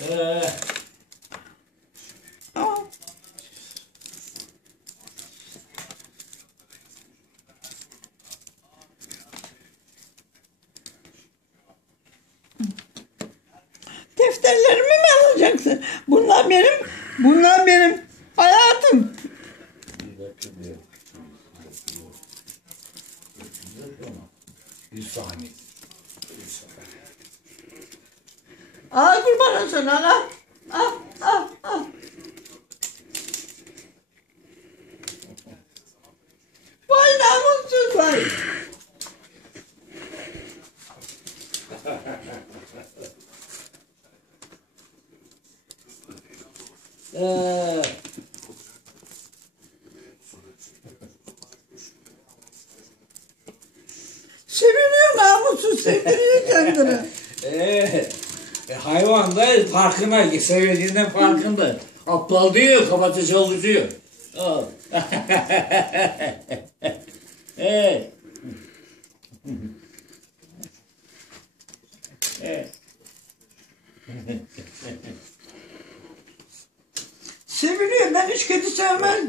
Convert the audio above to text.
Ee, Defterlerimi mi alacaksın? Bunlar benim, bunlar benim hayatım. Bir saniye. Bir saniye. Aa kurban olsun ana. Ah, ah, ah. Vay namussuz vay. Ee, Seviniyor namussuz, seviniyor kendini. ee, e, hayvan da farkına, sevdiğinden farkında. Aptal değil, kafası çalışıyor. Al. ee. Ee. Seviniyor, ben hiç kedi sevmem.